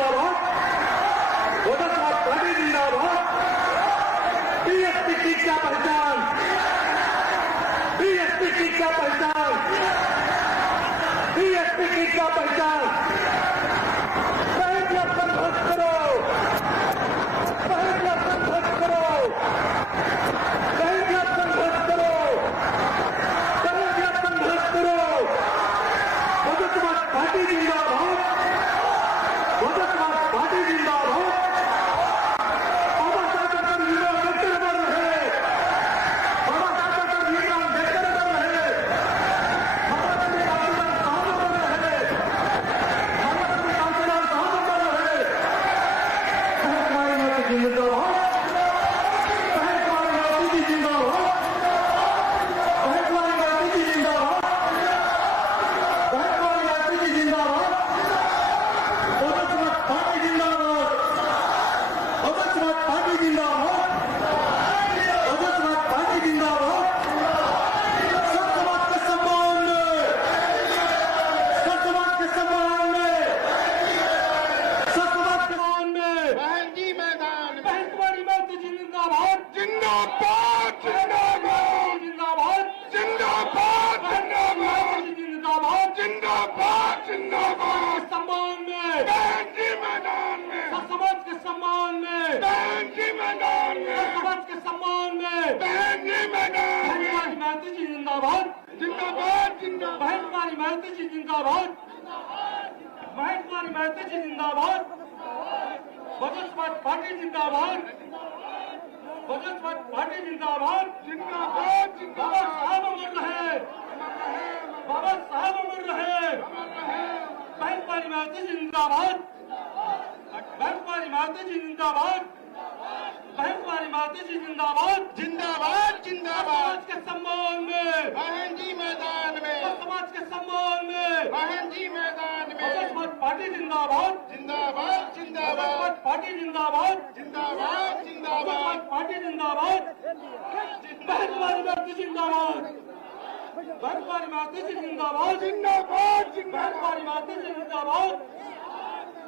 जिंदाबाद, बहुजन समाज पार्टी जिंदाबाद। बीएसपी की क्या पहचान, बीएसपी की क्या पहचान, बीएसपी की क्या पहचान। पहले संघर्ष करो, पहले संघर्ष करो, पहले संघर्ष करो, पहले संघर्ष करो। बहुजन समाज पार्टी जिंदाबाद, बहुजन समाज पार्टी जिंदाबाद। बाबा साहब डॉक्टर भीमराव अम्बेडकर अमर रहे, बाबा साहब डॉक्टर भीमराव अम्बेडकर अमर रहे, बाबा साहब कांशीराम साहब अमर रहे, बाबा साहब कांशीराम साहब अमर रहे। हमारी माता जिंदाबाद, हमारी माता जी जिंदाबाद, हमारी माता जी जिंदाबाद, हमारी माता जी जिंदाबाद। बहुजन समाज पार्टी जिंदाबाद, बहुजन समाज पार्टी जिंदाबाद, बहुजन समाज पार्टी जिंदाबाद। सब समाज के सम्मान में, सब समाज के सम्मान में, सब समाज के सम्मान में। बहन जी मैदान में बहन कुमारी माता जी जिंदाबाद, जिंदाबाद जिंदाबाद जिंदाबाद, जिंदाबाद जिंदाबाद, जिंदाबाद। जिंदाबाद जिंदाबाद सम्मान में, बहन जी मैदान में सब समाज के सम्मान में, बहन जी मैदान सब में समाज के सम्मान में। बहन जी मैदान बहन में कुमारी माता जी जिंदाबाद, जिंदाबाद जिंदाबाद बहन कुमारी माता जी जिंदाबाद, बहन कुमारी माता जी जिंदाबाद। बहुजन समाज पार्टी जिंदाबाद, बहुजन समाज पार्टी जिंदाबाद। जिंदाबाद बाबा साहब अमर रहे, बाबा साहब अमर रहे। बहन कुमारी माता जी जिंदाबाद, बहन कुमारी माता जी जिंदाबाद, बहन कुमारी माता जी जिंदाबाद। जिंदाबाद समाज जिंदाबाद के सम्मान में, बहन जी मैदान में समाज के सम्मान में। बहन जी मैदान बहुजन में समाज पार्टी जिंदाबाद, जिंदाबाद बहुजन जिंदाबाद समाज पार्टी जिंदाबाद, जिंदाबाद बहुजन जिंदाबाद समाज पार्टी जिंदाबाद। बहन कुमारी माता जी जिंदाबाद, बहन कुमारी माता जी जिंदाबाद, जिंदाबाद बहन जिंदाबाद कुमारी माता जी जिंदाबाद।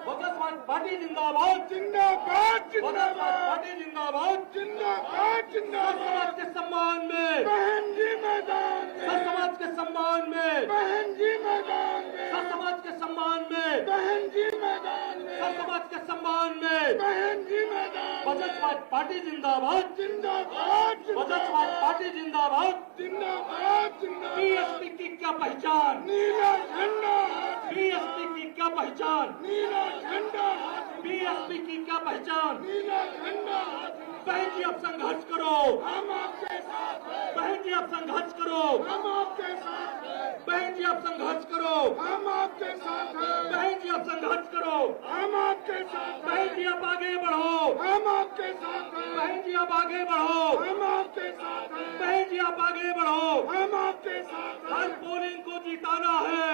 बहुजन समाज पार्टी जिंदाबाद, जिंदाबाद बहुजन समाज जिंदाबाद पार्टी जिंदाबाद। जिंदाबाद सब जिंदाबाद समाज के सम्मान में, बहन जी मैदान सब में समाज के सम्मान में, बहन जी मैदान सब में समाज के सम्मान में, बहन जी मैदान सब में समाज के सम्मान में। बहन जी मैदान बहुजन समाज पार्टी जिंदाबाद, जिंदाबाद बहुजन समाज पार्टी जिंदाबाद। जिंदाबाद जिंदाबाद बीएसपी की क्या पहचान, नीला झंडा बीएसपी की क्या पहचान, नीला झंडा बीएसपी की क्या पहचान। नीला झंडा बहन जी अब संघर्ष करो, हम आपके साथ हैं बहन जी अब संघर्ष करो, हम आपके साथ हैं बहन जी अब संघर्ष करो, हम आपके साथ हैं बहन जी अब संघर्ष करो, हम आपके साथ बहन हैं जी अब आगे बढ़ो, हम आपके साथ हैं बहन जी अब आगे बढ़ो, हम आपके साथ हैं बहन जी अब आगे बढ़ो। हम आपके साथ हर हैं पोलिंग को जिताना है,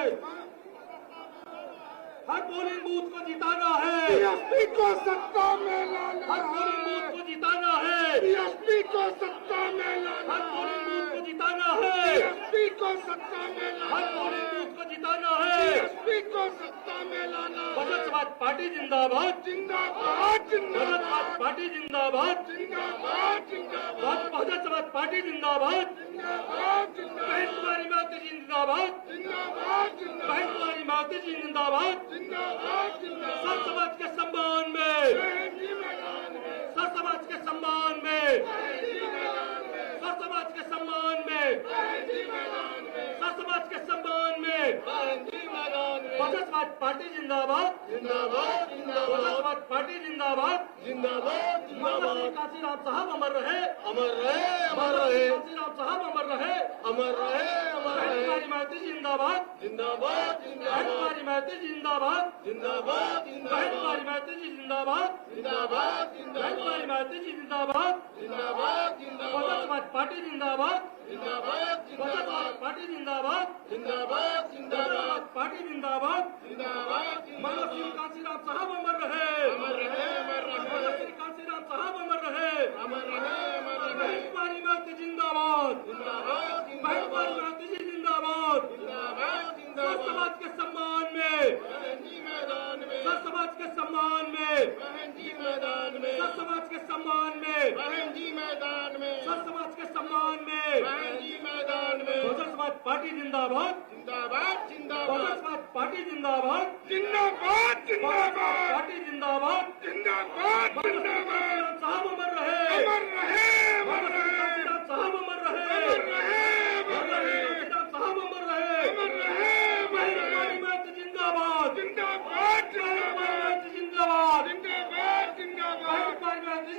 हर पोलिंग बूथ को जिताना है, बीएसपी को सत्ता में लाना हर पोलिंग बूथ है को जिताना है, बीएसपी को सत्ता में लाना हर पोलिंग बूथ को है जिताना है, बीएसपी को सत्ता में हर लाना पोलिंग है बूथ को जिताना है। बीएसपी को सत्ता में लाना बहुजन है समाज पार्टी जिंदाबाद, जिंदाबाद बहुजन समाज जिंदाबाद पार्टी जिंदाबाद, जिंदाबाद जिंदाबाद बहुजन समाज पार्टी जिंदाबाद। जिंदाबाद बहन कुमारी माता जी जिंदाबाद, जिंदाबाद बहन जिंदाबाद कुमारी माता जी जिंदाबाद। जिंदाबाद सब जिंदाबाद समाज के सम्मान में, बहन जी मैदान में सब समाज के सम्मान में, बहन जी मैदान में सब समाज के सम्मान में, बहन जी मैदान में सब समाज के सम्मान में। बहन जी मैदान में बहुजन समाज पार्टी जिंदाबाद, जिंदाबाद बहुजन जिंदाबाद समाज पार्टी जिंदाबाद। जिंदाबाद मोहम्मद श्री काशीराम साहब अमर रहे, अमर रहे अमर मोहम्मद रहे श्री काशीराम साहब अमर रहे। अमर रहे अमर बहन रहे कुमारी माता जी जिंदाबाद, जिंदाबाद बहन जिंदाबाद कुमारी माता जी जिंदाबाद, जिंदाबाद बहन जिंदाबाद कुमारी माता जी जिंदाबाद, जिंदाबाद बहन जिंदाबाद कुमारी माता जी जिंदाबाद। जिंदाबाद बहुजन जिंदाबाद समाज पार्टी जिंदाबाद, जिंदाबाद बहुजन समाज जिंदाबाद पार्टी जिंदाबाद, जिंदाबाद बहुजन जिंदाबाद समाज पार्टी जिंदाबाद। जिंदाबाद मोहम्मद श्री काशीराम साहब अमर रहे, अमर रहे अमर मोहम्मद रहे श्री काशीराम साहब अमर रहे। अमर रहे अमर बहन रहे कुमारी माता जिंदाबाद, जिंदाबाद बहन कुमारी जिंदाबाद माता जी जिंदाबाद। जिंदाबाद सब जिंदाबाद समाज के सम्मान में, बहन जी मैदान में, सर समाज के सम्मान में, बहन जी मैदान में, सर समाज के सम्मान में, बहन जी मैदान में, सर समाज के सम्मान में, बहन जी मैदान में, बहुजन समाज पार्टी जिंदाबाद, जिंदाबाद बहुजन जिंदाबाद समाज पार्टी जिंदाबाद, जिंदाबाद बहुजन समाज जिंदाबाद पार्टी जिंदाबाद, जिंदाबाद बहुजन समाज जिंदाबाद साहब अमर रहे, अमर रहे अमर बहुजन रहे समाज साहब अमर रहे, अमर रहे अमर बहुजन रहे समाज साहब अमर रहे, अमर रहे अमर रहे हमारी बात जिंदाबाद, जिंदाबाद जिंदाबाद जिंदाबाद, जिंदाबाद जिंदाबाद हमारी बात जिंदाबाद, जिंदाबाद हमारी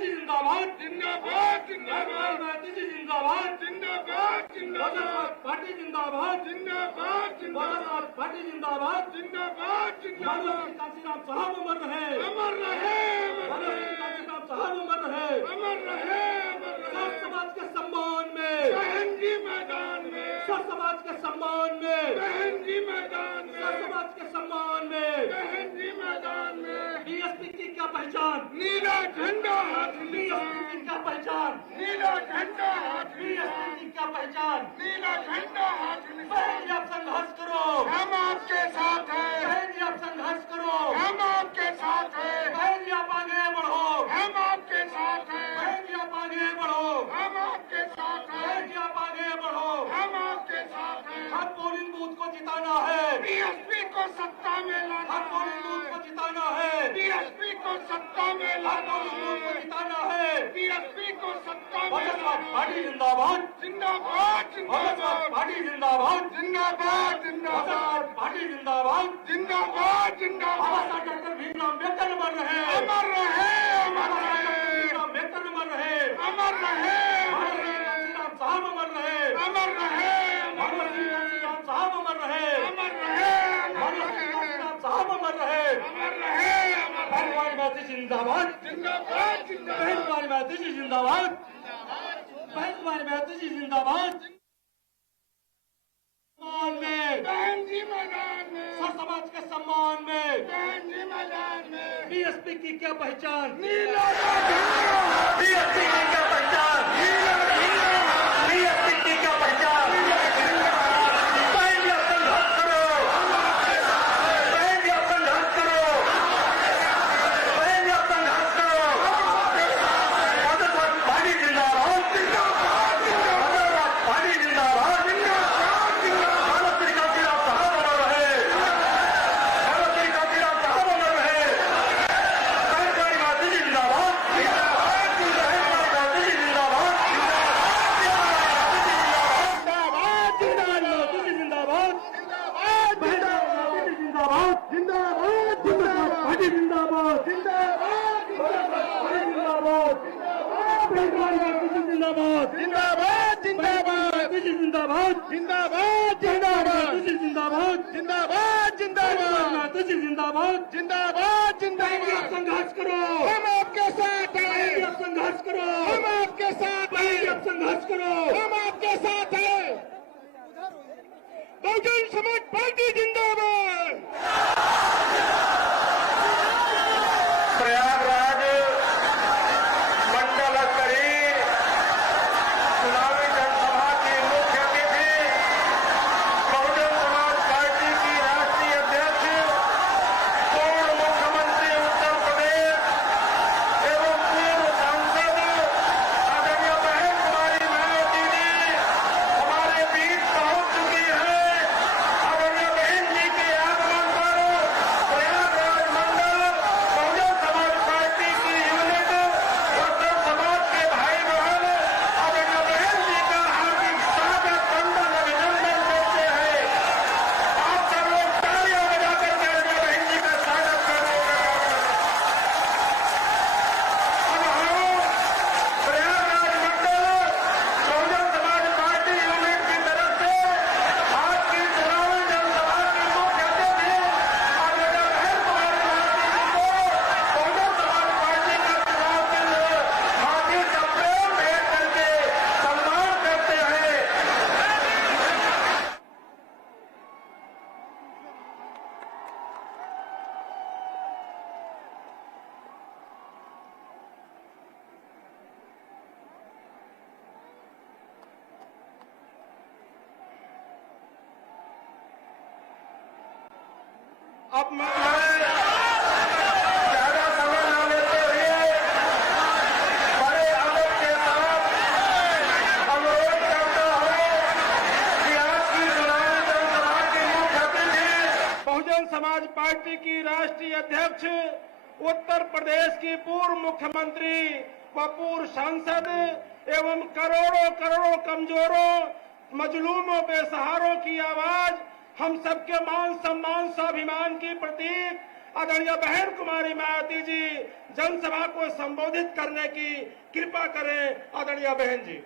जिंदाबाद बात जिंदाबाद, जिंदाबाद बहुजन जिंदाबाद समाज पार्टी जिंदाबाद, जिंदाबाद बहुजन जिंदाबाद समाज पार्टी जिंदाबाद, जिंदाबाद जिंदाबाद कांशीराम साहब अमर रहे, अमर रहे अमर रहे कांशीराम साहब अमर रहे, अमर रहे अमर सर रहे समाज के सम्मान में, बहन जी मैदान में सर समाज के सम्मान में, बहन जी मैदान में सर समाज के सम्मान में, बहन जी मैदान में बीएसपी की क्या पहचान, नीला झंडा हाथ में बीएसपी की क्या पहचान, नीला झंडा हाथ में बीएसपी की क्या पहचान, नीला झंडा हाथ में बहन जी आप संघर्ष करो, हम आपके साथ हैं बहन जी आप संघर्ष करो, हम आपके साथ हैं बहन जी आप आगे बढ़ो, हम आपके साथ हैं बहन जी आप आगे बढ़ो, हम आपके साथ हैं बहन जी आप आगे बढ़ो, हम आपके साथ हैं हर पोलिंग बूथ को जिताना है, बीएसपी को सत्ता में लाना हर पोलिंग बूथ को है जिताना है, बीएसपी को सत्ता में हर लाना पोलिंग बूथ को है जिताना है, बीएसपी को सत्ता में बहुजन समाज लाना पार्टी है जिंदाबाद, जिंदाबाद बहुजन समाज जिंदाबाद पार्टी जिंदाबाद, जिंदाबाद बहुजन जिंदाबाद समाज पार्टी जिंदाबाद, जिंदाबाद बाबा जिंदाबाद साहब डॉक्टर भीमराव अम्बेडकर अमर रहे, अमर रहे बाबा अमर साहब डॉक्टर रहे भीमराव अम्बेडकर अमर रहे, अमर रहे भगत सिंह कांशीराम साहब अमर रहे, अमर रहे भगत सिंह कांशीराम साहब अमर रहे, अमर रहे भगत सिंह कांशीराम साहब अमर रहे, अमर रहे बहन कुमारी माती जिंदाबाद, जिंदाबाद बहन जिंदाबाद कुमारी माती जी जिंदाबाद, बहन कुमारी माती जी जिंदाबाद, सम्मान में, बहन जी मैदान में सर समाज के सम्मान में, बहन जी मैदान में बीएसपी की क्या पहचान, नीला बीएसपी की क्या पहचान, बीएसपी की क्या पहचान, बहन जी आप संघर्ष करो, बहन जी आप संघर्ष करो, बहन जी आप संघर्ष करो, बहुजन समाज पार्टी जिंदाबाद, बहुजन समाज पार्टी जिंदाबाद, भगत सिंह कांशीराम साहब अमर रहे, भगत सिंह कांशीराम साहब अमर रहे, बहन कुमारी माती जी जिंदाबाद, बहन कुमारी माती जी जिंदाबाद, जिंदाबाद, बहन माती जी जिंदाबाद, पार्टी जिंदाबाद, बहन कुमारी माती जी जिंदाबाद, जिंदाबाद जिंदाबाद माती जी जिंदाबाद, जिंदाबाद जिंदाबाद माती जी जिंदाबाद, जिंदाबाद जिंदाबाद माती जी जिंदाबाद, जिंदाबाद बहन जी आप जिंदाबाद संघर्ष करो, हम आपके साथ बहन जी हैं आप संघर्ष करो, हम आपके साथ बहन जी हैं आप संघर्ष करो, हम आपके साथ हैं बहुजन समाज पार्टी जिंदाबाद प्रयागराज मंडल स्तरीय चुनावी जनसभा की मुख्य अतिथि बहुजन समाज पार्टी की राष्ट्रीय अध्यक्ष पूर्व मुख्यमंत्री उत्तर प्रदेश एवं पूर्व सांसद आदरणीय बहन कुमारी मायावती जी हमारे बीच पहुंच चुकी है। आदरणीय बहन जी के आगमन पर अब मैं ज्यादा समय न लेते हुए बड़े अदब के साथ अनुरोध करता हूं कि आज की चुनावी जनसभा के मुख्य अतिथि बहुजन समाज पार्टी की राष्ट्रीय अध्यक्ष, उत्तर प्रदेश की पूर्व मुख्यमंत्री व पूर्व सांसद एवं करोड़ों करोड़ों कमजोरों, मजलूमों, बेसहारों की आवाज, हम सबके मान सम्मान स्वाभिमान की प्रतीक आदरणीय बहन कुमारी मायावती जी जनसभा को संबोधित करने की कृपा करें। आदरणीय बहन जी।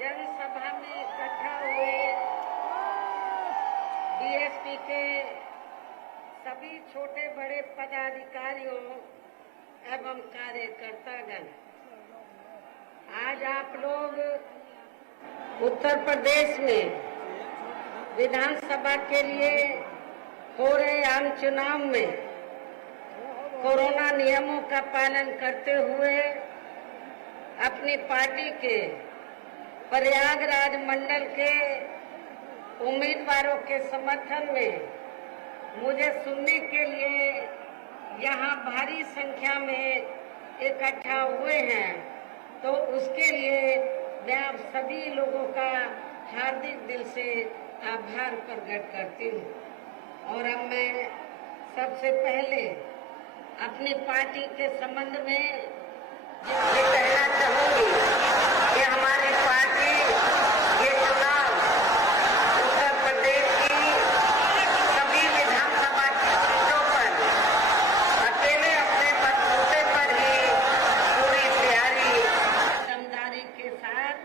जनसभा में इकट्ठा हुए बीएसपी के सभी छोटे बड़े पदाधिकारियों एवं कार्यकर्तागण, आज आप लोग उत्तर प्रदेश में विधानसभा के लिए हो रहे आम चुनाव में कोरोना नियमों का पालन करते हुए अपनी पार्टी के प्रयागराज मंडल के उम्मीदवारों के समर्थन में मुझे सुनने के लिए यहाँ भारी संख्या में इकट्ठा हुए हैं, तो उसके लिए मैं आप सभी लोगों का हार्दिक दिल से आभार प्रकट करती हूँ। और अब मैं सबसे पहले अपनी पार्टी के संबंध में ये कहना चाहूंगी कि हमारी पार्टी ये चुनाव उत्तर प्रदेश की सभी विधानसभा की सीटों पर अकेले अपने बलबूते पर ही पूरी तैयारी दमदारी के साथ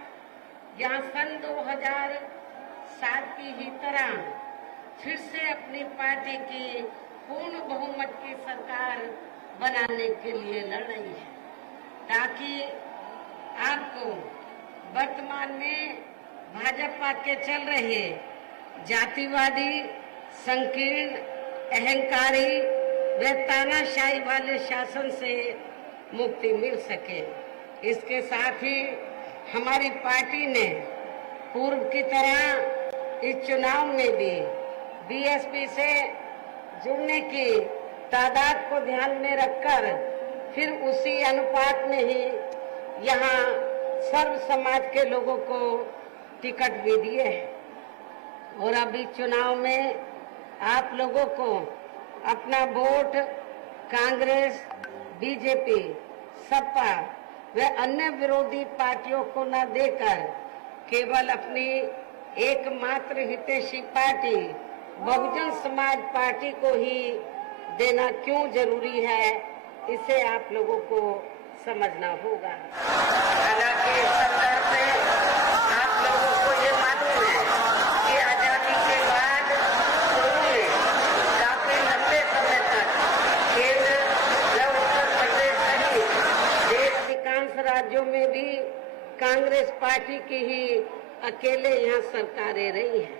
यहाँ सन 2007 की ही तरह फिर से अपनी पार्टी की पूर्ण बहुमत की सरकार बनाने के लिए लड़ रही है, ताकि आपको वर्तमान में भाजपा के चल रहे जातिवादी, संकीर्ण, अहंकारी व तानाशाही वाले शासन से मुक्ति मिल सके। इसके साथ ही हमारी पार्टी ने पूर्व की तरह इस चुनाव में भी बीएसपी से जुड़ने की तादाद को ध्यान में रखकर फिर उसी अनुपात में ही यहाँ सर्व समाज के लोगों को टिकट भी दिए हैं। और अभी चुनाव में आप लोगों को अपना वोट कांग्रेस, बीजेपी, सपा व अन्य विरोधी पार्टियों को न देकर केवल अपनी एकमात्र हितैषी पार्टी बहुजन समाज पार्टी को ही देना क्यों जरूरी है, इसे आप लोगों को समझना होगा। हालांकि इस संदर्भ में आप लोगों को ये मालूम है कि आजादी के बाद शुरू में काफी लंबे समय तक केंद्र व उत्तर प्रदेश सहित देश अधिकांश राज्यों में भी कांग्रेस पार्टी की ही अकेले यहाँ सरकारें रही हैं,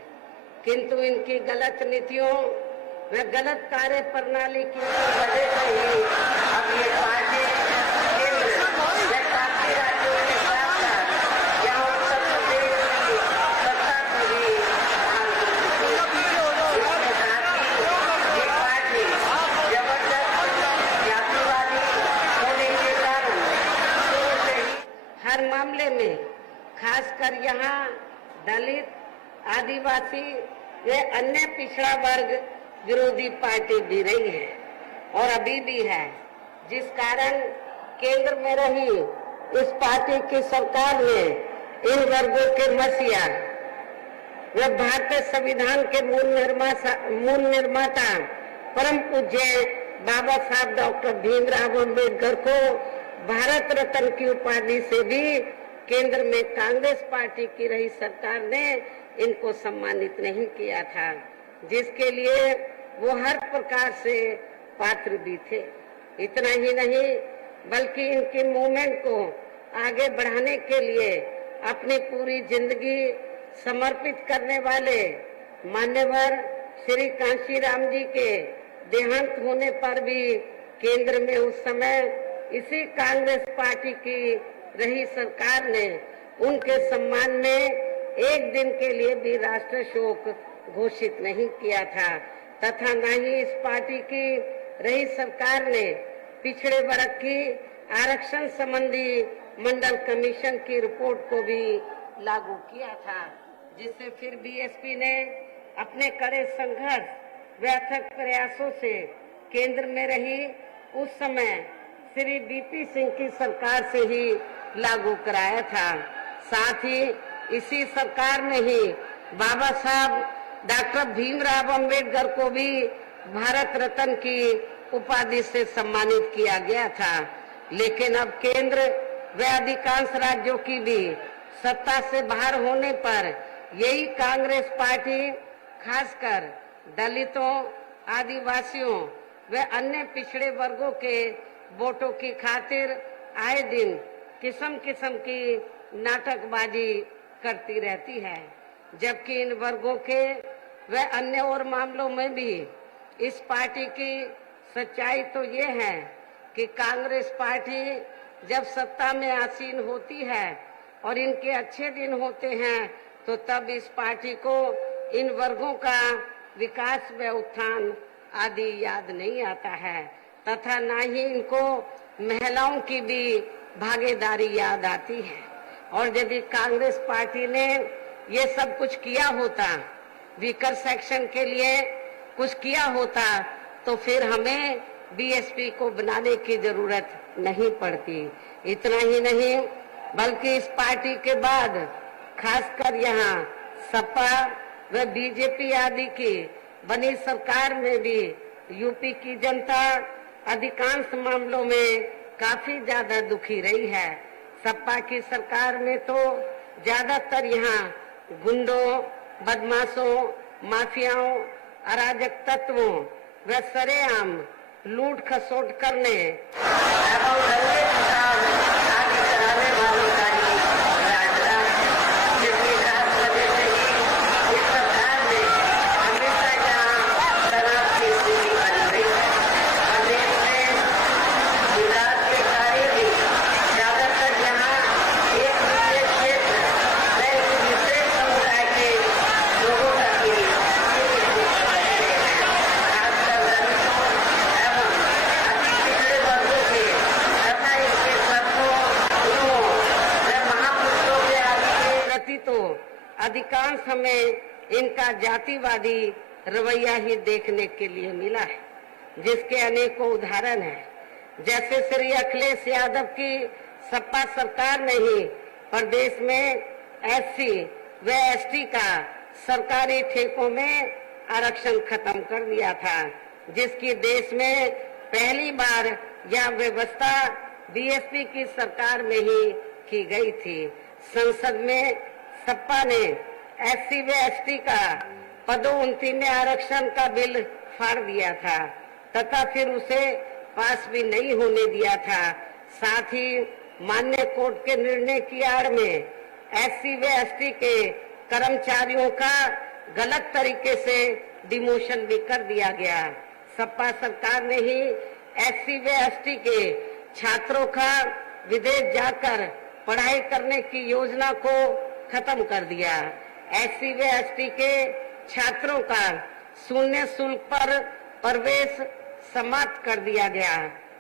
किंतु इनकी गलत नीतियों व गलत कार्य प्रणाली की वजह से ही अब ये पार्टी केंद्र व काफी राज्यों के साथ साथ यहाँ उत्तर प्रदेश की सत्ता को भी इसके साथ ही ये पार्टी जबरदस्त जातिवादी होने के कारण शुरू से ही हर मामले में खासकर यहाँ दलित, आदिवासी व अन्य पिछड़ा वर्ग विरोधी पार्टी भी रही है और अभी भी है, जिस कारण केंद्र में रही इस पार्टी की सरकार ने इन वर्गों के मसीहा व भारतीय संविधान के मूल निर्माता परम पूज्य बाबा साहब डॉक्टर भीमराव अम्बेडकर को भारत रत्न की उपाधि से भी केंद्र में कांग्रेस पार्टी की रही सरकार ने इनको सम्मानित नहीं किया था, जिसके लिए वो हर प्रकार से पात्र भी थे। इतना ही नहीं बल्कि इनकी मूवमेंट को आगे बढ़ाने के लिए अपनी पूरी जिंदगी समर्पित करने वाले मान्यवर श्री कांशीराम जी के देहांत होने पर भी केंद्र में उस समय इसी कांग्रेस पार्टी की रही सरकार ने उनके सम्मान में एक दिन के लिए भी राष्ट्र शोक घोषित नहीं किया था तथा न ही इस पार्टी की रही सरकार ने पिछड़े वर्ग की आरक्षण संबंधी मंडल कमीशन की रिपोर्ट को भी लागू किया था, जिससे फिर बीएसपी ने अपने कड़े संघर्ष व अथक प्रयासों से केंद्र में रही उस समय श्री बीपी सिंह की सरकार से ही लागू कराया था। साथ ही इसी सरकार में ही बाबा साहब डॉक्टर भीमराव अंबेडकर को भी भारत रत्न की उपाधि से सम्मानित किया गया था। लेकिन अब केंद्र व अधिकांश राज्यों की भी सत्ता से बाहर होने पर यही कांग्रेस पार्टी खासकर दलितों, आदिवासियों व अन्य पिछड़े वर्गों के वोटों की खातिर आए दिन किस्म किस्म की नाटकबाजी करती रहती है, जबकि इन वर्गों के व अन्य और मामलों में भी इस पार्टी की सच्चाई तो ये है कि कांग्रेस पार्टी जब सत्ता में आसीन होती है और इनके अच्छे दिन होते हैं तो तब इस पार्टी को इन वर्गों का विकास व उत्थान आदि याद नहीं आता है तथा न ही इनको महिलाओं की भी भागीदारी याद आती है। और यदि कांग्रेस पार्टी ने ये सब कुछ किया होता, वीकर सेक्शन के लिए कुछ किया होता, तो फिर हमें बीएसपी को बनाने की जरूरत नहीं पड़ती। इतना ही नहीं बल्कि इस पार्टी के बाद खासकर यहाँ सपा व बीजेपी आदि की बनी सरकार में भी यूपी की जनता अधिकांश मामलों में काफी ज्यादा दुखी रही है। सपा की सरकार में तो ज्यादातर यहाँ गुंडों, बदमाशों, माफियाओं, अराजक तत्वों व सरेआम लूट खसोट करने एवं दंगे फसाद आदि कराने वालों का ही राज रहा है। जिसकी खास वजह से ही इस सरकार ने हमेशा यहाँ तनाव की स्थिति बनी रही है। प्रदेश में विकास के कार्य भी ज्यादातर यहाँ एक विशेष क्षेत्र व एक विशेष समुदाय के लोगों तक ही खासकर दलितों एवं अति पिछड़े वर्गों के तथा इसके तत्वों, गुरुओं व महापुरुषों के आदि के प्रति तो अधिकांश हमें इनका जातिवादी रवैया ही देखने के लिए मिला है, जिसके अनेकों उदाहरण हैं। जैसे श्री अखिलेश यादव की सपा सरकार ने ही प्रदेश में एससी व एसटी का सरकारी ठेकों में आरक्षण खत्म कर दिया था, जिसकी देश में पहली बार यह व्यवस्था बीएसपी की सरकार में ही की गई थी। संसद में सपा ने एससी व एसटी का पदोन्नति में आरक्षण का बिल फाड़ दिया था तथा फिर उसे पास भी नहीं होने दिया था। साथ ही मान्य कोर्ट के निर्णय की आड़ में एससी व एसटी के कर्मचारियों का गलत तरीके से डिमोशन भी कर दिया गया। सपा सरकार ने ही एससी व एसटी के छात्रों का विदेश जाकर पढ़ाई करने की योजना को खत्म कर दिया। एससी व एसटी के छात्रों का शून्य शुल्क पर प्रवेश समाप्त कर दिया गया।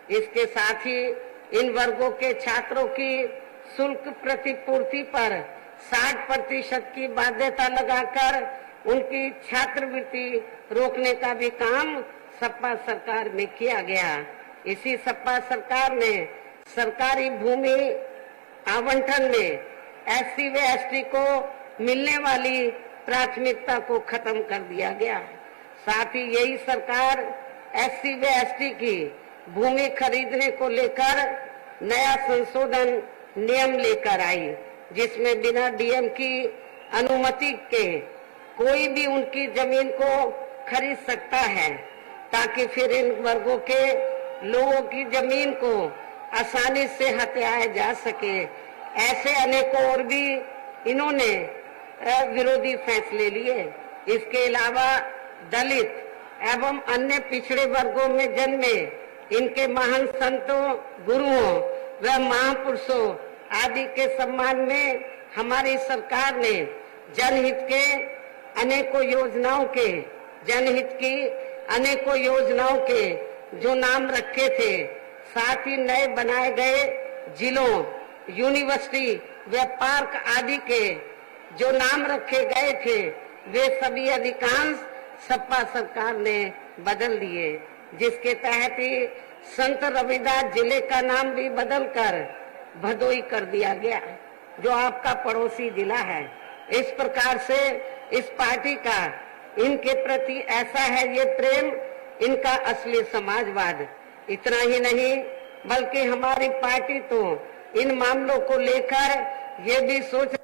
इसके साथ ही इन वर्गों के छात्रों की शुल्क प्रतिपूर्ति पर 60% की बाध्यता लगाकर उनकी छात्रवृत्ति रोकने का भी काम सपा सरकार में किया गया। इसी सपा सरकार ने सरकारी भूमि आवंटन में एससी व एसटी को मिलने वाली प्राथमिकता को खत्म कर दिया गया। साथ ही यही सरकार एससी व एसटी की भूमि खरीदने को लेकर नया संशोधन नियम लेकर आई, जिसमें बिना डीएम की अनुमति के कोई भी उनकी जमीन को खरीद सकता है, ताकि फिर इन वर्गों के लोगों की जमीन को आसानी से हथियाया जा सके। ऐसे अनेकों और भी इन्होंने विरोधी फैसले लिए। इसके अलावा दलित एवं अन्य पिछड़े वर्गों में जन्मे इनके महान संतों, गुरुओं व महापुरुषों आदि के सम्मान में हमारी सरकार ने जनहित की अनेकों योजनाओं के जो नाम रखे थे, साथ ही नए बनाए गए जिलों, यूनिवर्सिटी व पार्क आदि के जो नाम रखे गए थे, वे सभी अधिकांश सपा सरकार ने बदल दिए, जिसके तहत ही संत रविदास जिले का नाम भी बदलकर भदोई कर दिया गया, जो आपका पड़ोसी जिला है। इस प्रकार से इस पार्टी का इनके प्रति ऐसा है ये प्रेम, इनका असली समाजवाद। इतना ही नहीं बल्कि हमारी पार्टी तो इन मामलों को लेकर ये भी सोच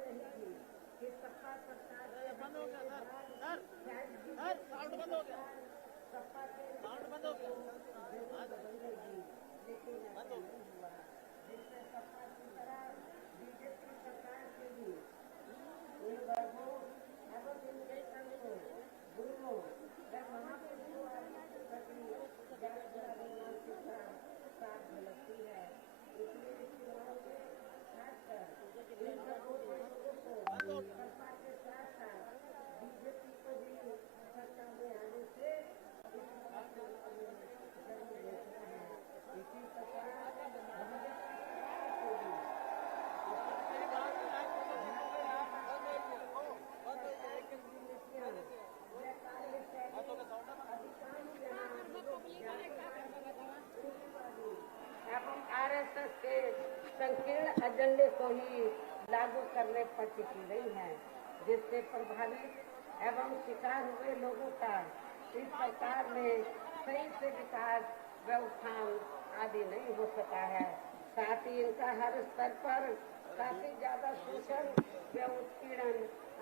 आरएसएस के संकीर्ण एजेंडे को ही लागू करने पर टिकी गई है, जिससे प्रभावित एवं शिकार हुए लोगों का इस सरकार में सही से विकास व उत्थान आदि नहीं हो सका है। साथ ही इनका हर स्तर पर काफी ज्यादा शोषण व उत्पीड़न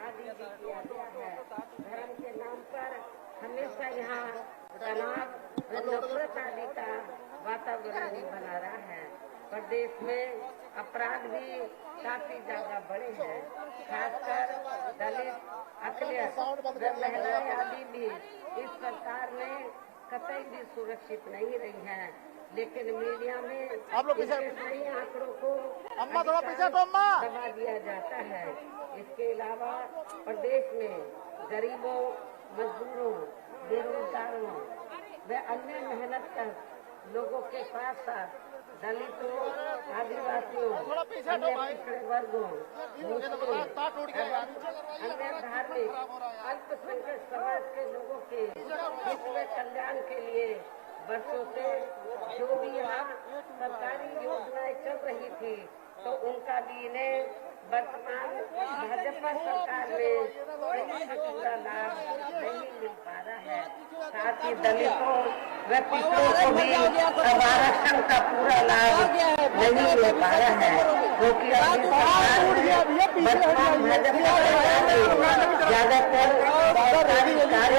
आदि भी किया गया है। धर्म के नाम पर हमेशा यहाँ तनाव व नफरत आदि का वातावरण भी बना रहा है। प्रदेश में अपराध भी काफी ज्यादा बढ़े हैं, खासकर दलित, अखिलेश व महिलाएं आदि भी इस सरकार में कतई भी सुरक्षित नहीं रही है। लेकिन मीडिया में आप लोग पीछे सही आंकड़ों को अम्मा थोड़ा पीछे तो अम्मा दबा दिया जाता है। इसके अलावा प्रदेश में गरीबों, मजदूरों, बेरोजगारों व अन्य मेहनत कर लोगों के साथ साथ दलितों, आदिवासियों, अन्य पिछड़े वर्गों, मुस्लिम, अन्य धार्मिक, अल्पसंख्यक समाज के लोगों के हित व कल्याण के लिए वर्षों से जो भी यहाँ सरकारी योजनाएं चल रही थी, तो उनका भी इन्हें वर्तमान भाजपा सरकार में सही से पूरा लाभ नहीं मिल पा रहा है। साथ ही दलितों व पिछड़ों को भी अब आरक्षण का पूरा लाभ नहीं मिल पा रहा है, क्योंकि अभी सरकार में वर्तमान भाजपा सरकार में ज्यादातर सरकारी कार्य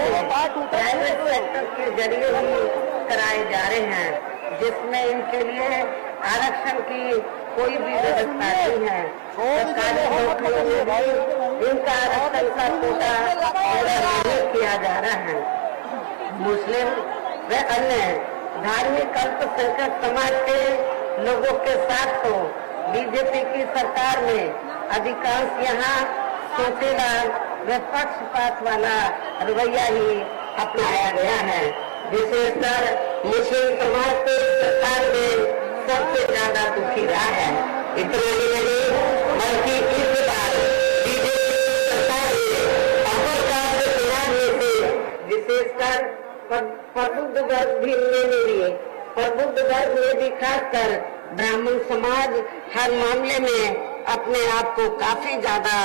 प्राइवेट सेक्टर के जरिए ही कराए जा रहे हैं, जिसमें इनके लिए आरक्षण की कोई भी व्यवस्था नहीं है। सरकारी नौकरियों में भी इनका आरक्षण का कोटा पूरा नहीं किया जा रहा है। मुस्लिम व अन्य धार्मिक अल्पसंख्यक समाज के लोगों के साथ तो बीजेपी की सरकार में अधिकांश यहाँ सोचेला व पक्षपात वाला रवैया ही अपनाया गया है। विशेषकर मुस्लिम समाज को सरकार में सबसे ज्यादा दुखी रहा है। इतना ही नहीं बल्कि इस बार बीजेपी सरकार ने अवकाश के चुनाव में से विशेषकर प्रबुद्ध वर्ग भी प्रबुद्ध वर्ग में भी खासकर ब्राह्मण समाज हर मामले में अपने आप को काफी ज्यादा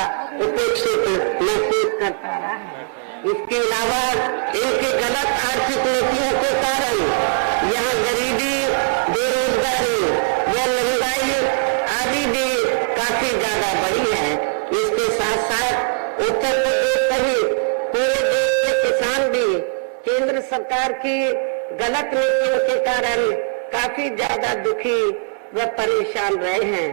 उपेक्षित महसूस करता रहा है। इसके अलावा इनकी गलत आर्थिक नीतियों के कारण यहाँ गरीबी, बेरोजगारी या महंगाई आदि भी काफी ज्यादा बढ़ी है। इसके साथ साथ उत्तर प्रदेश सहित पूरे देश के किसान भी केंद्र सरकार की गलत नीतियों के कारण काफी ज्यादा दुखी व परेशान रहे हैं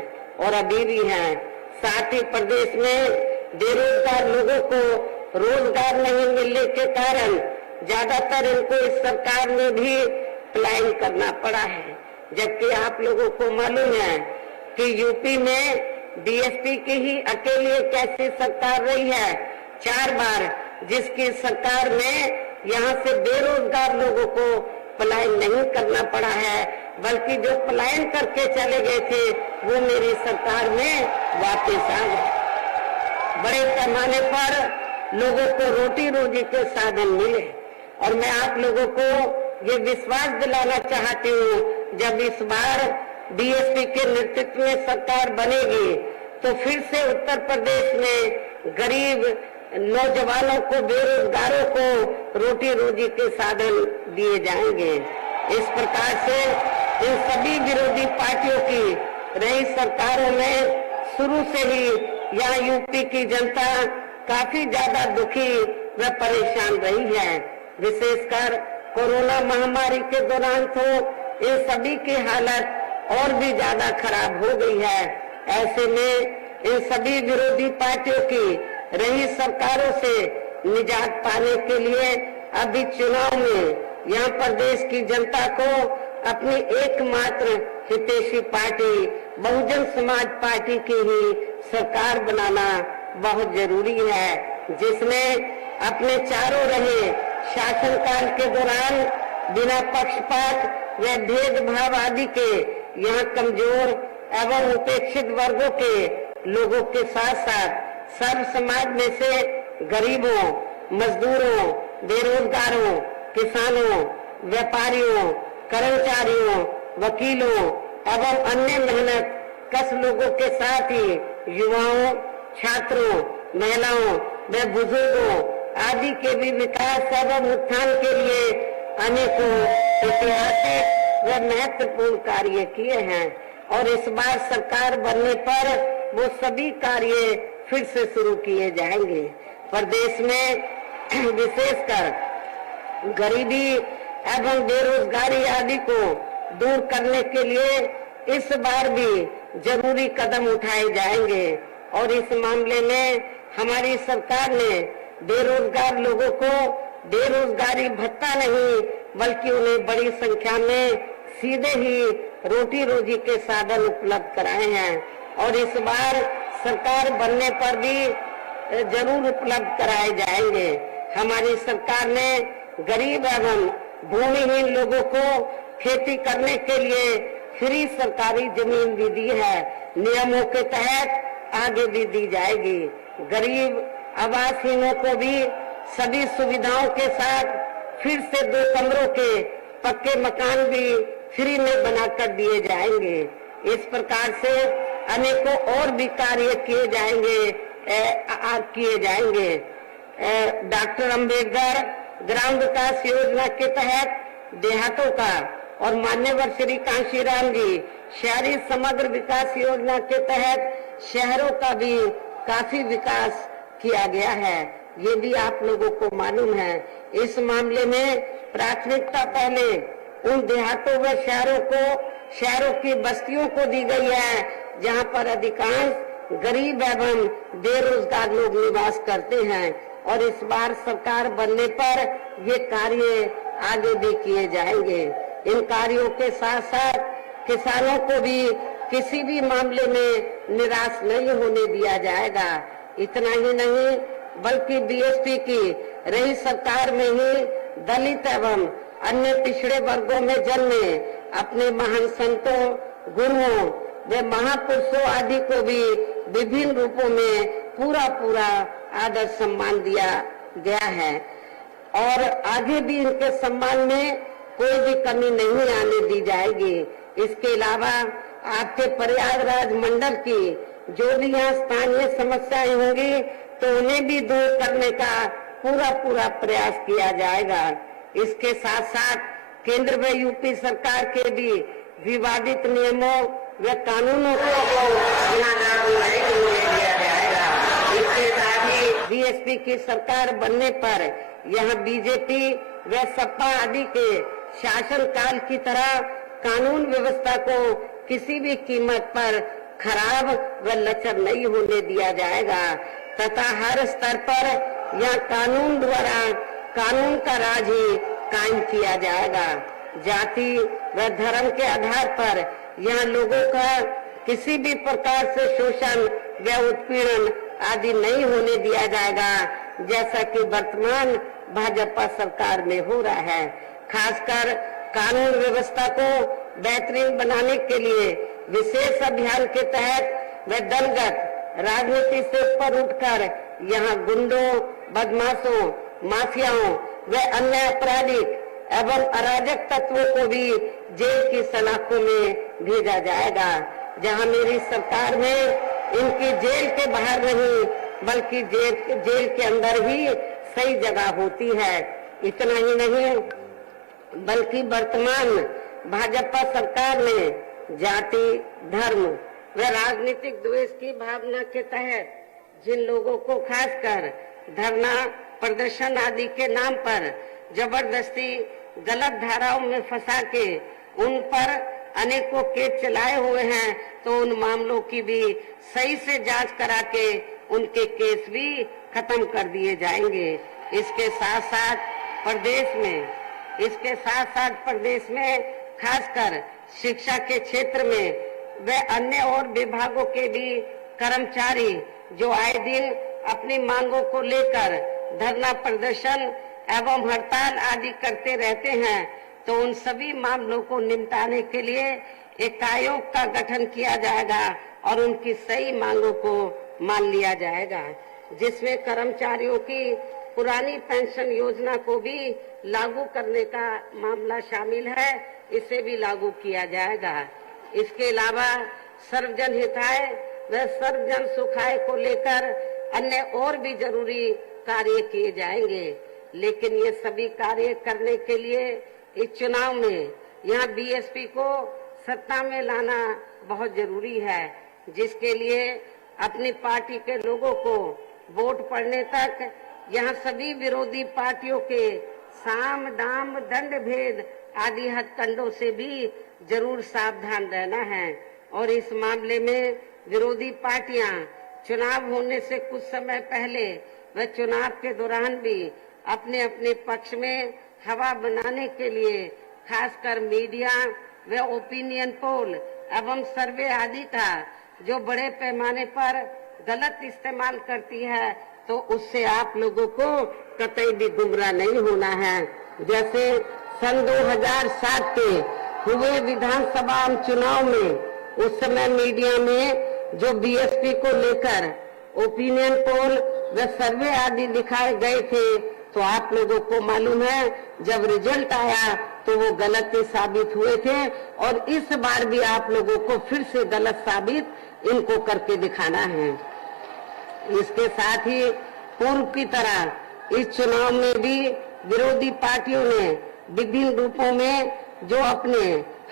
और अभी भी हैं। साथ ही प्रदेश में बेरोजगार लोगों को रोजगार नहीं मिलने के कारण ज्यादातर इनको इस सरकार में भी पलायन करना पड़ा है। जबकि आप लोगों को मालूम है कि यूपी में बीएसपी की ही अकेली एक ऐसी सरकार रही है 4 बार जिसकी सरकार में यहाँ से बेरोजगार लोगों को पलायन नहीं करना पड़ा है, बल्कि जो पलायन करके चले गए थे वो मेरी सरकार में वापस आ गए। बड़े पैमाने पर लोगों को रोटी रोजी के साधन मिले और मैं आप लोगों को ये विश्वास दिलाना चाहती हूँ, जब इस बार बीएसपी के नेतृत्व में सरकार बनेगी तो फिर से उत्तर प्रदेश में गरीब नौजवानों को, बेरोजगारों को रोटी रोजी के साधन दिए जाएंगे। इस प्रकार से इन सभी विरोधी पार्टियों की रही सरकारों में शुरू से ही यहाँ यूपी की जनता काफी ज्यादा दुखी व परेशान रही है। विशेषकर कोरोना महामारी के दौरान तो इन सभी की हालत और भी ज्यादा खराब हो गई है। ऐसे में इन सभी विरोधी पार्टियों की रही सरकारों से निजात पाने के लिए अभी चुनाव में यहाँ प्रदेश की जनता को अपनी एकमात्र हितैषी पार्टी बहुजन समाज पार्टी की ही सरकार बनाना बहुत जरूरी है, जिसमें अपने चारों रहे शासनकाल के दौरान बिना पक्षपात व भेदभाव आदि के यहाँ कमजोर एवं उपेक्षित वर्गों के लोगों के साथ साथ सब समाज में से गरीबों, मजदूरों, बेरोजगारों, किसानों, व्यापारियों, कर्मचारियों, वकीलों एवं अन्य मेहनत कश लोगों के साथ ही युवाओं, छात्रों, महिलाओं व बुजुर्गों आदि के भी विकास एवं उत्थान के लिए अनेकों ऐतिहासिक व महत्वपूर्ण कार्य किए हैं और इस बार सरकार बनने पर वो सभी कार्य फिर से शुरू किए जाएंगे। प्रदेश में विशेषकर गरीबी एवं बेरोजगारी आदि को दूर करने के लिए इस बार भी जरूरी कदम उठाए जाएंगे और इस मामले में हमारी सरकार ने बेरोजगार लोगों को बेरोजगारी भत्ता नहीं बल्कि उन्हें बड़ी संख्या में सीधे ही रोटी रोजी के साधन उपलब्ध कराए हैं और इस बार सरकार बनने पर भी जरूर उपलब्ध कराए जाएंगे। हमारी सरकार ने गरीब एवं भूमिहीन लोगों को खेती करने के लिए फ्री सरकारी जमीन भी दी है, नियमों के तहत आगे भी दी जाएगी। गरीब आवासहीनों को भी सभी सुविधाओं के साथ फिर से 2 कमरों के पक्के मकान भी फ्री में बनाकर दिए जाएंगे। इस प्रकार से अनेकों और भी कार्य किए जाएंगे। डॉक्टर अंबेडकर ग्राम विकास योजना के तहत देहातों का और मान्यवर श्री कांशीराम जी शहरी समग्र विकास योजना के तहत शहरों का भी काफी विकास किया गया है, ये भी आप लोगों को मालूम है। इस मामले में प्राथमिकता पहले उन देहातों व शहरों की बस्तियों को दी गई है जहां पर अधिकांश गरीब एवं बेरोजगार लोग निवास करते हैं और इस बार सरकार बनने पर ये कार्य आगे भी किए जाएंगे। इन कार्यों के साथ साथ किसानों को भी किसी भी मामले में निराश नहीं होने दिया जाएगा। इतना ही नहीं बल्कि बीएसपी की रही सरकार में ही दलित एवं अन्य पिछड़े वर्गों में जन्मे अपने महान संतों, गुरुओं व महापुरुषों आदि को भी विभिन्न रूपों में पूरा आदर सम्मान दिया गया है और आगे भी इनके सम्मान में कोई भी कमी नहीं आने दी जाएगी। इसके अलावा आपके प्रयागराज मंडल की जो भी यहाँ स्थानीय समस्याएं होंगी तो उन्हें भी दूर करने का पूरा प्रयास किया जाएगा। इसके साथ साथ केंद्र व यूपी सरकार के भी विवादित नियमों व कानूनों को लागू किया जाएगा। इसके साथ ही बीएसपी की सरकार बनने पर यहाँ बीजेपी व सपा आदि के शासनकाल की तरह कानून व्यवस्था को किसी भी कीमत पर खराब व लचर नहीं होने दिया जाएगा तथा हर स्तर पर यह कानून द्वारा कानून का राज ही कायम किया जाएगा। जाति व धर्म के आधार पर यह लोगों का किसी भी प्रकार से शोषण व उत्पीड़न आदि नहीं होने दिया जाएगा, जैसा कि वर्तमान भाजपा सरकार में हो रहा है। खासकर कानून व्यवस्था को बेहतरीन बनाने के लिए विशेष अभियान के तहत व दलगत राजनीति से ऊपर उठकर यहाँ गुंडों, बदमाशों, माफियाओं व अन्य आपराधिक एवं अराजक तत्वों को भी जेल की सलाखों में भेजा जाएगा, जहां मेरी सरकार में इनकी जेल के बाहर नहीं बल्कि जेल के अंदर ही सही जगह होती है। इतना ही नहीं बल्कि वर्तमान भाजपा सरकार ने जाति, धर्म व राजनीतिक द्वेष की भावना के तहत जिन लोगों को खासकर धरना, प्रदर्शन आदि के नाम पर जबरदस्ती गलत धाराओं में फंसा के उन पर अनेकों केस चलाए हुए हैं, तो उन मामलों की भी सही से जांच करा के उनके केस भी खत्म कर दिए जाएंगे। इसके साथ साथ प्रदेश में खासकर शिक्षा के क्षेत्र में व अन्य और विभागों के भी कर्मचारी जो आए दिन अपनी मांगों को लेकर धरना, प्रदर्शन एवं हड़ताल आदि करते रहते हैं, तो उन सभी मामलों को निपटाने के लिए एक आयोग का गठन किया जाएगा और उनकी सही मांगों को मान लिया जाएगा, जिसमें कर्मचारियों की पुरानी पेंशन योजना को भी लागू करने का मामला शामिल है, इसे भी लागू किया जाएगा। इसके अलावा सर्वजन हिताय व सर्वजन सुखाय को लेकर अन्य और भी जरूरी कार्य किए जाएंगे, लेकिन ये सभी कार्य करने के लिए इस चुनाव में यहाँ बीएसपी को सत्ता में लाना बहुत जरूरी है, जिसके लिए अपनी पार्टी के लोगों को वोट पड़ने तक यहाँ सभी विरोधी पार्टियों के साम, दाम, दंड भेद आदि हथकंडों से भी जरूर सावधान रहना है। और इस मामले में विरोधी पार्टियां चुनाव होने से कुछ समय पहले व चुनाव के दौरान भी अपने अपने पक्ष में हवा बनाने के लिए खासकर मीडिया व ओपिनियन पोल एवं सर्वे आदि का जो बड़े पैमाने पर गलत इस्तेमाल करती है, तो उससे आप लोगों को कतई भी गुमराह नहीं होना है। जैसे सन 2007 के हुए विधानसभा चुनाव में उस समय मीडिया में जो बीएसपी को लेकर ओपिनियन पोल व सर्वे आदि दिखाए गए थे, तो आप लोगों को मालूम है जब रिजल्ट आया तो वो गलत साबित हुए थे, और इस बार भी आप लोगों को फिर से गलत साबित इनको करके दिखाना है। इसके साथ ही पूर्व की तरह इस चुनाव में भी विरोधी पार्टियों ने विभिन्न रूपों में जो अपने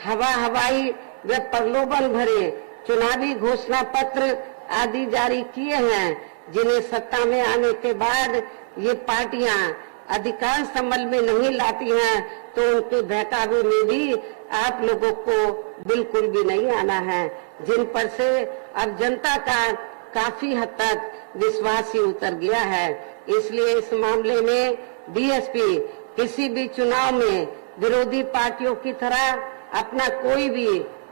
हवाई व प्रलोभन भरे चुनावी घोषणा पत्र आदि जारी किए हैं, जिन्हें सत्ता में आने के बाद ये पार्टियां अधिकांश अमल में नहीं लाती हैं, तो उनके बहकावे में भी आप लोगों को बिल्कुल भी नहीं आना है, जिन पर से अब जनता का काफी हद तक विश्वास ही उतर गया है। इसलिए इस मामले में बीएसपी किसी भी चुनाव में विरोधी पार्टियों की तरह अपना कोई भी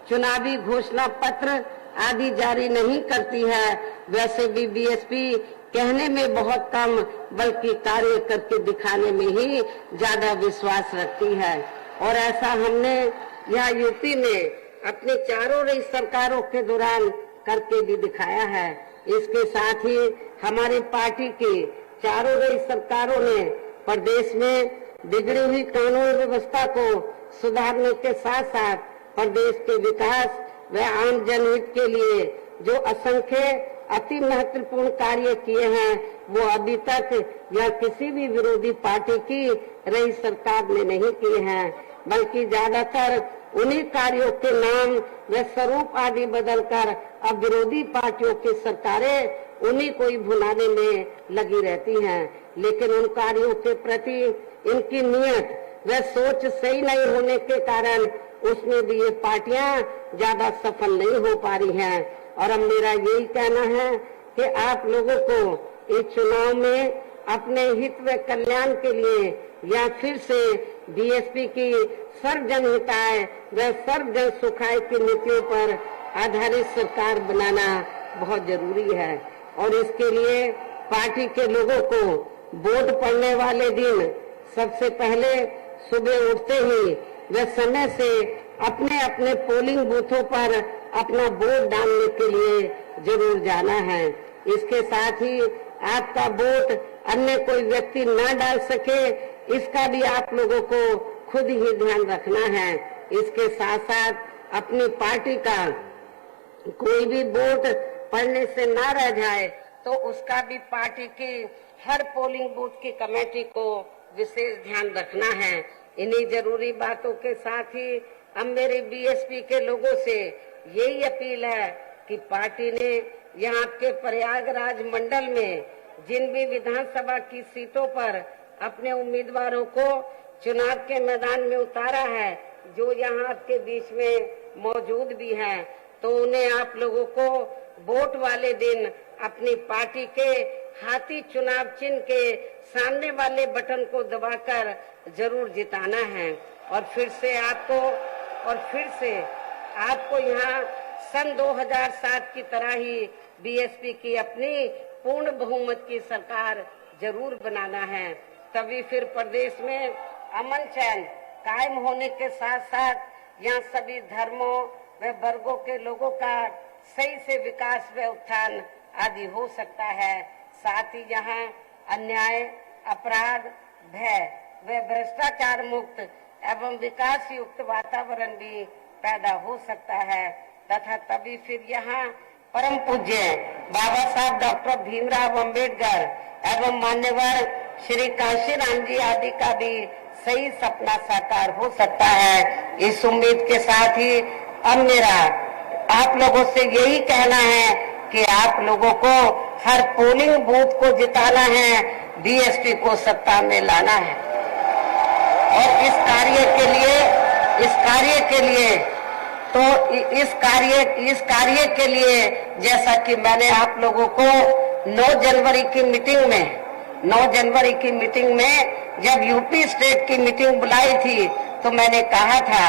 चुनावी घोषणा पत्र आदि जारी नहीं करती है। वैसे भी बीएसपी कहने में बहुत कम बल्कि कार्य करके दिखाने में ही ज्यादा विश्वास रखती है, और ऐसा हमने यहाँ यूपी में अपनी चारों रही सरकारों के दौरान करके भी दिखाया है। इसके साथ ही हमारी पार्टी की चारों रही सरकारों ने प्रदेश में बिगड़ी हुई कानून व्यवस्था को सुधारने के साथ साथ प्रदेश के विकास व आम जनहित के लिए जो असंख्य अति महत्वपूर्ण कार्य किए हैं, वो अभी तक या किसी भी विरोधी पार्टी की रही सरकार ने नहीं किए हैं, बल्कि ज्यादातर उन्हीं कार्यों के नाम व स्वरूप आदि बदलकर अब विरोधी पार्टियों की सरकारें उन्हीं को ही भुलाने में लगी रहती हैं। लेकिन उन कार्यों के प्रति इनकी नियत व सोच सही नहीं होने के कारण उसमें भी ये पार्टियां ज्यादा सफल नहीं हो पा रही हैं। और अब मेरा यही कहना है कि आप लोगों को इस चुनाव में अपने हित व कल्याण के लिए या फिर से बीएसपी की सर्वजन हिताय व सर्वजन सुखाय की नीतियों पर आधारित सरकार बनाना बहुत जरूरी है और इसके लिए पार्टी के लोगों को वोट पड़ने वाले दिन सबसे पहले सुबह उठते ही वे समय से अपने अपने पोलिंग बूथों पर अपना वोट डालने के लिए जरूर जाना है। इसके साथ ही आपका वोट अन्य कोई व्यक्ति न डाल सके, इसका भी आप लोगों को खुद ही ध्यान रखना है। इसके साथ साथ अपनी पार्टी का कोई भी वोट पड़ने से ना रह जाए तो उसका भी पार्टी की हर पोलिंग बूथ की कमेटी को विशेष ध्यान रखना है। इन्हीं जरूरी बातों के साथ ही अब मेरी बीएसपी के लोगों से यही अपील है कि पार्टी ने यहाँ के प्रयागराज मंडल में जिन भी विधानसभा की सीटों पर अपने उम्मीदवारों को चुनाव के मैदान में उतारा है, जो यहाँ आपके बीच में मौजूद भी हैं, तो उन्हें आप लोगों को वोट वाले दिन अपनी पार्टी के हाथी चुनाव चिन्ह के सामने वाले बटन को दबाकर जरूर जिताना है। और फिर से आपको यहाँ सन 2007 की तरह ही बीएसपी की अपनी पूर्ण बहुमत की सरकार जरूर बनाना है। तभी फिर प्रदेश में अमन चैन कायम होने के साथ साथ यहाँ सभी धर्मों व वर्गों के लोगों का सही से विकास व उत्थान आदि हो सकता है। साथ ही यहाँ अन्याय, अपराध, भय व भ्रष्टाचार मुक्त एवं विकास युक्त वातावरण भी पैदा हो सकता है तथा तभी फिर यहाँ परम पूज्य बाबा साहब डॉक्टर भीमराव अंबेडकर एवं मान्यवर श्री कांशीराम जी आदि का भी सही सपना साकार हो सकता है। इस उम्मीद के साथ ही अब मेरा आप लोगों से यही कहना है कि आप लोगों को हर पोलिंग बूथ को जिताना है, बीएसपी को सत्ता में लाना है। और इस कार्य के लिए जैसा कि मैंने आप लोगों को 9 जनवरी की मीटिंग में जब यूपी स्टेट की मीटिंग बुलाई थी तो मैंने कहा था,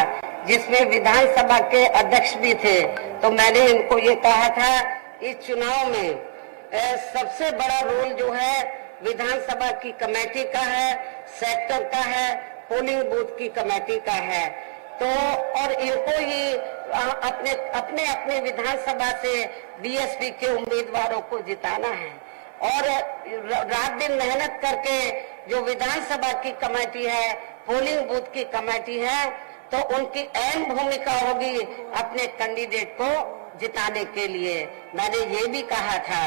जिसमें विधानसभा के अध्यक्ष भी थे, तो मैंने इनको ये कहा था इस चुनाव में सबसे बड़ा रोल जो है विधानसभा की कमेटी का है, सेक्टर का है, पोलिंग बूथ की कमेटी का है। तो और इनको ही अपने विधानसभा से बीएसपी के उम्मीदवारों को जिताना है और रात दिन मेहनत करके जो विधानसभा की कमेटी है, पोलिंग बूथ की कमेटी है, तो उनकी अहम भूमिका होगी अपने कैंडिडेट को जिताने के लिए। मैंने ये भी कहा था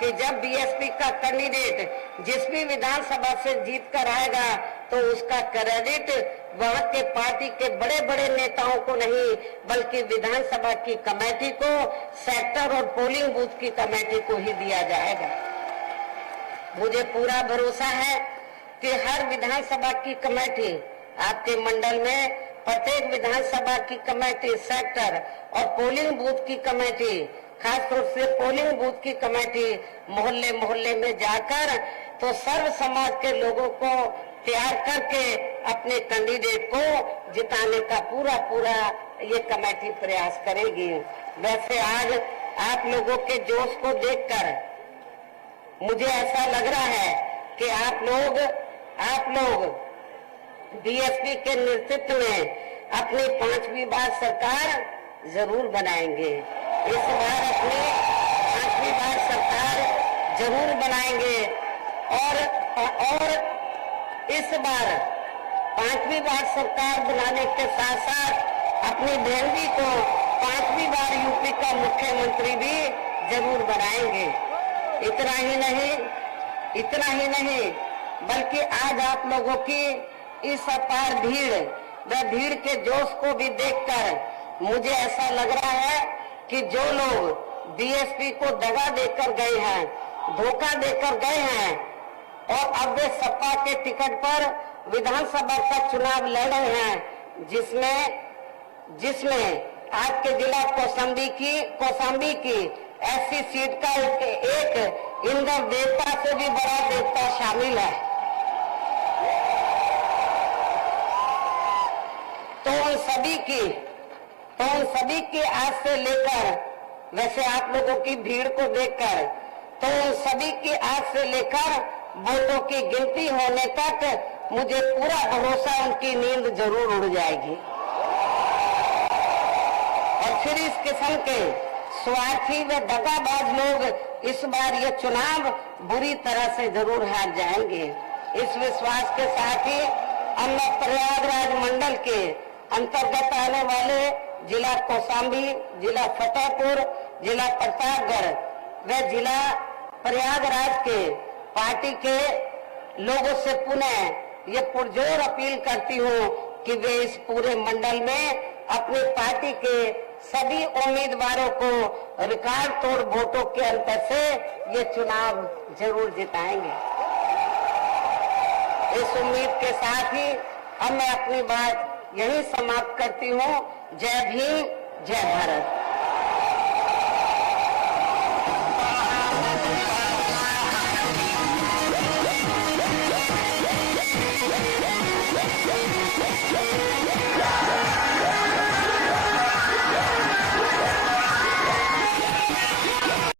कि जब बीएसपी का कैंडिडेट जिस भी विधानसभा से जीत कर आएगा तो उसका क्रेडिट वहाँ के पार्टी के बड़े बड़े नेताओं को नहीं बल्कि विधानसभा की कमेटी को, सेक्टर और पोलिंग बूथ की कमेटी को ही दिया जाएगा। मुझे पूरा भरोसा है कि हर विधानसभा की कमेटी आपके मंडल में, प्रत्येक विधानसभा की कमेटी, सेक्टर और पोलिंग बूथ की कमेटी, खासतौर से पोलिंग बूथ की कमेटी मोहल्ले मोहल्ले में जाकर तो सर्व समाज के लोगों को तैयार करके अपने कैंडिडेट को जिताने का पूरा ये कमेटी प्रयास करेगी। वैसे आज आप लोगों के जोश को देखकर मुझे ऐसा लग रहा है कि आप लोग बीएसपी के नेतृत्व में अपनी 5वीं बार सरकार जरूर बनाएंगे। इस बार अपनी 5वीं बार सरकार जरूर बनाएंगे और इस बार 5वीं बार सरकार बनाने के साथ साथ अपनी बहन जी को 5वीं बार यूपी का मुख्यमंत्री भी जरूर बनाएंगे। इतना ही नहीं बल्कि आज आप लोगों की इस अपार भीड़ के जोश को भी देखकर मुझे ऐसा लग रहा है कि जो लोग बीएसपी को दगा देकर गए हैं, धोखा देकर गए हैं और अब वे सपा के टिकट पर विधानसभा का चुनाव लड़ रहे हैं, जिसमें आपके जिला कौशाम्बी की ऐसी सीट का एक इंद्र देवता से भी बड़ा देवता शामिल है। तो उन सभी की तो उन सभी की आज से लेकर, वैसे आप लोगों की भीड़ को देखकर, तो उन सभी की आज से लेकर वोटों की गिनती होने तक मुझे पूरा भरोसा उनकी नींद जरूर उड़ जाएगी। और फिर इस किस्म के स्वार्थी व दगाबाज लोग इस बार ये चुनाव बुरी तरह से जरूर हार जाएंगे। इस विश्वास के साथ ही हमने प्रयागराज मंडल के अंतर्गत आने वाले जिला कौशाम्बी, जिला फतेहपुर, जिला प्रतापगढ़ व जिला प्रयागराज के पार्टी के लोगों से पुनः ये पुरजोर अपील करती हूँ कि वे इस पूरे मंडल में अपनी पार्टी के सभी उम्मीदवारों को रिकॉर्ड तोड़ वोटों के अंतर से ये चुनाव जरूर जिताएंगे। इस उम्मीद के साथ ही अब मैं अपनी बात यही समाप्त करती हूँ। जय भीम, जय भारत।